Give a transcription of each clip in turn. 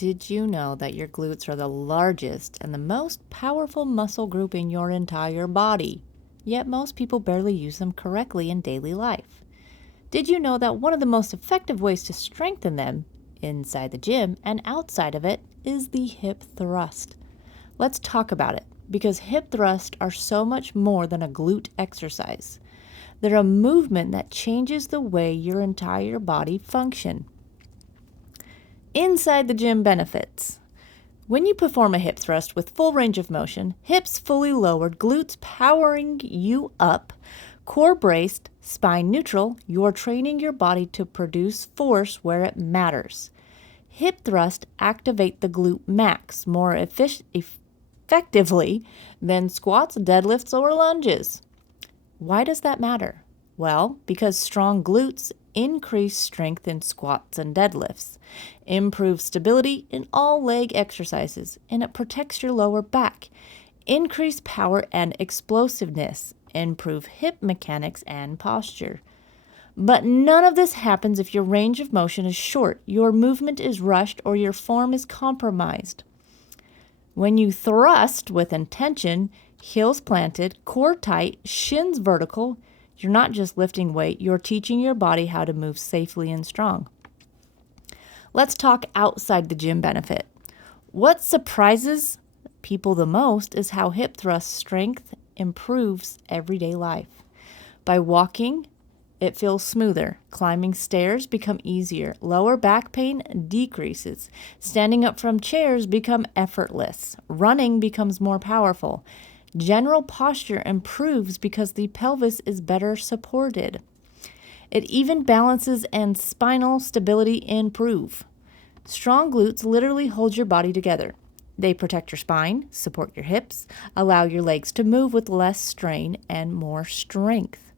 Did you know that your glutes are the largest and the most powerful muscle group in your entire body? Yet most people barely use them correctly in daily life. Did you know that one of the most effective ways to strengthen them, inside the gym and outside of it, is the hip thrust? Let's talk about it, because hip thrusts are so much more than a glute exercise. They're a movement that changes the way your entire body functions. Inside the gym benefits. When you perform a hip thrust with full range of motion, hips fully lowered, glutes powering you up, core braced, spine neutral, you're training your body to produce force where it matters. Hip thrust activate the glute max more effectively than squats, deadlifts, or lunges. Why does that matter? Well, because strong glutes increase strength in squats and deadlifts, improve stability in all leg exercises, and it protects your lower back, increase power and explosiveness, improve hip mechanics and posture. But none of this happens if your range of motion is short, your movement is rushed, or your form is compromised. When you thrust with intention, heels planted, core tight, shins vertical, you're not just lifting weight, you're teaching your body how to move safely and strong. Let's talk outside the gym benefit. What surprises people the most is how hip thrust strength improves everyday life. By walking, it feels smoother. Climbing stairs become easier. Lower back pain decreases. Standing up from chairs become effortless. Running becomes more powerful. General posture improves because the pelvis is better supported. It even balances and spinal stability improve. Strong glutes literally hold your body together. They protect your spine, support your hips, allow your legs to move with less strain and more strength.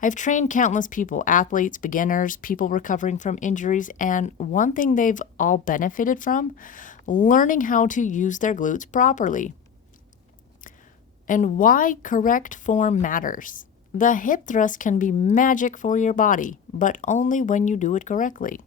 I've trained countless people, athletes, beginners, people recovering from injuries, and one thing they've all benefited from, learning how to use their glutes properly. And why correct form matters. The hip thrust can be magic for your body, but only when you do it correctly.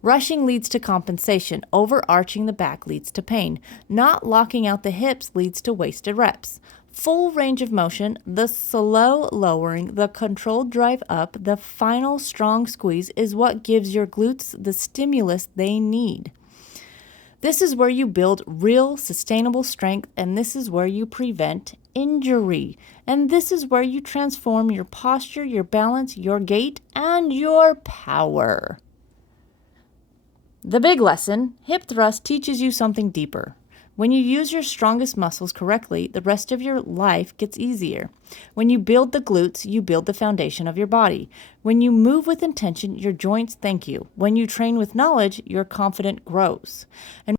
Rushing leads to compensation. Overarching the back leads to pain. Not locking out the hips leads to wasted reps. Full range of motion, the slow lowering, the controlled drive up, the final strong squeeze is what gives your glutes the stimulus they need. This is where you build real, sustainable strength, and this is where you prevent injury. And this is where you transform your posture, your balance, your gait, and your power. The big lesson, hip thrust teaches you something deeper. When you use your strongest muscles correctly, the rest of your life gets easier. When you build the glutes, you build the foundation of your body. When you move with intention, your joints thank you. When you train with knowledge, your confidence grows. And